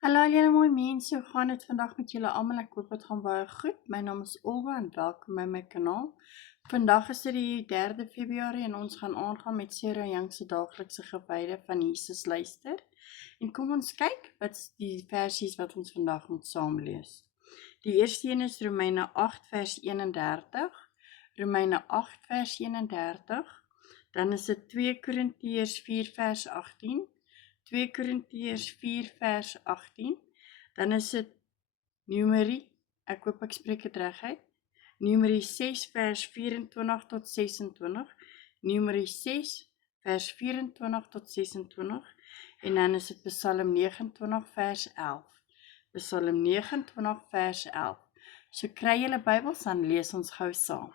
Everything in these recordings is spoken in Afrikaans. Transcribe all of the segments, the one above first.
Hallo julle mooi mense, hoe gaan dit vandag met julle almal? Ek hoop dit gaan baie goed. My naam is Olga en welkom by my kanaal. Vandag is dit die 3de Februarie en ons gaan aangaan met Sarah Young se daaglikse gebede van Jesus luister. En kom ons kyk wat is die versies wat ons vandag moet saam lees. Die eerste een is Romeine 8 vers 31. Romeine 8 vers 31. Dan is dit 2 Korintiërs 4 vers 18. 2 Korintiërs 4 vers 18, dan is dit Numeri, ek hoop ek spreek dit reg uit, Numeri 6 vers 24 tot 26, Numeri 6 vers 24 tot 26, en dan is dit Psalm 29 vers 11, Psalm 29 vers 11, so kry julle Bybels, dan lees ons gou saam.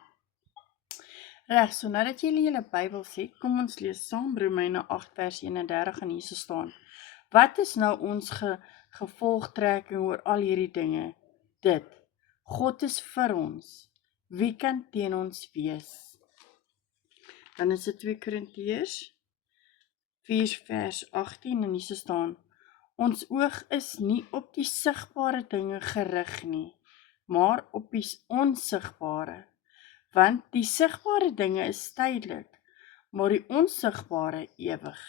Reg, so nadat julle julle Bybels het, kom ons lees saam Romeine 8 vers 31 en hier staan. Wat is nou ons gevolgtrekking oor al hierdie dinge? Dit, God is vir ons, wie kan teen ons wees? Dan is dit 2 Korintiërs 4 vers 18 en hier staan, ons oog is nie op die sigbare dinge gerig nie, maar op die onsigbare. Want die sigbare dinge is tydelik, maar die onsigbare ewig.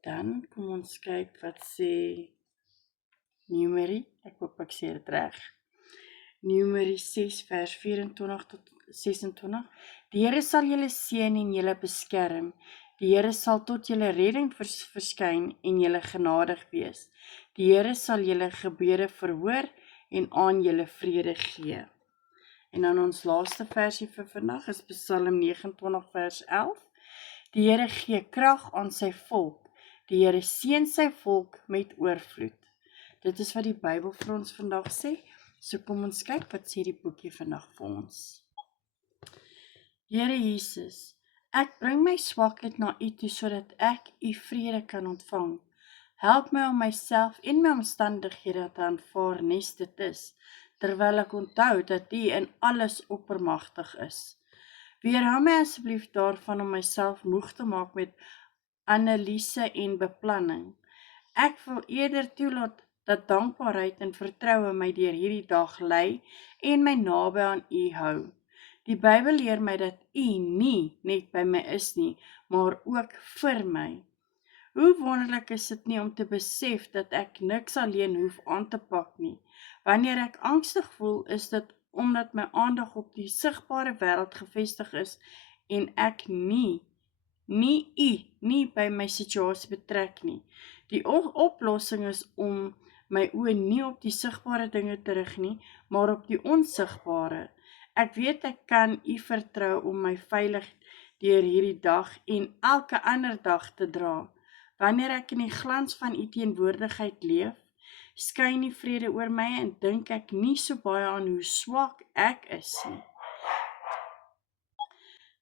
Dan kom ons kyk wat sê Numeri, ek hoop ek sê dit reg. Numeri 6 vers 24 tot 26. Die Here sal julle seën en julle beskerm. Die Here sal tot julle redding verskyn en julle genadig wees. Die Here sal julle gebede verhoor en aan julle vrede gee. En dan ons laaste versie vir vandag is Psalm 29 vers 11. Die Here gee krag aan sy volk. Die Here seën sy volk met oorvloed. Dit is wat die Bybel vir ons vandag sê. So kom ons kyk wat sê die boekie vandag vir ons. Here Jesus, ek bring my swakheid na U toe sodat ek U vrede kan ontvang. Help my om myself en my omstandighede te aanvaar nes dit is, terwyl ek onthou dat U in alles oppermagtig is. Weerhou my asseblief daarvan om myself moeg te maak met analise en beplanning. Ek wil eerder toelaat dat dankbaarheid en vertroue my deur hierdie dag lei en my naby aan U hou. Die Bybel leer my dat U nie net by my is nie, maar ook vir my. Hoe wonderlik is dit nie om te besef dat ek niks alleen hoef aan te pak nie. Wanneer ek angstig voel, is dit omdat my aandag op die sigbare wêreld gefestig is en ek nie U by my situasie betrek nie. Die oplossing is om my oë nie op die sigbare dinge te rig nie, maar op die onsigbare. Ek weet ek kan U vertrou om my veilig deur hierdie dag en elke ander dag te dra. Wanneer ek in die glans van U teenwoordigheid leef, skyn die vrede oor my en dink ek nie so baie aan hoe swak ek is nie.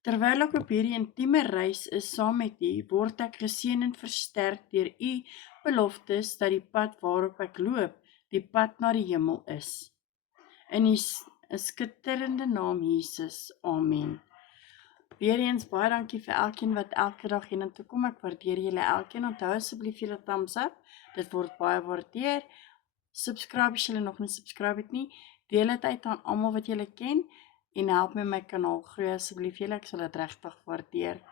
Terwyl ek op hierdie intieme reis is saam met U, word ek geseën en versterk deur U beloftes dat die pad waarop ek loop, die pad na die hemel is. In U skitterende naam Jesus, amen. Weereens baie dankie vir elkeen wat elke dag hiernatoe kom. Ek waardeer julle elkeen. Onthou asseblief julle thumbs up. Dit word baie waardeer. Subscribe as julle nog nie subscribe het nie. Deel dit uit aan almal wat julle ken en help my kanaal groei asseblief julle. Ek sal dit regtig waardeer.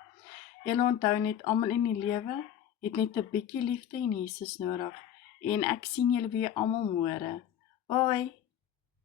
Julle onthou net almal in die lewe het net 'n bietjie liefde en Jesus nodig. En ek sien julle weer almal môre.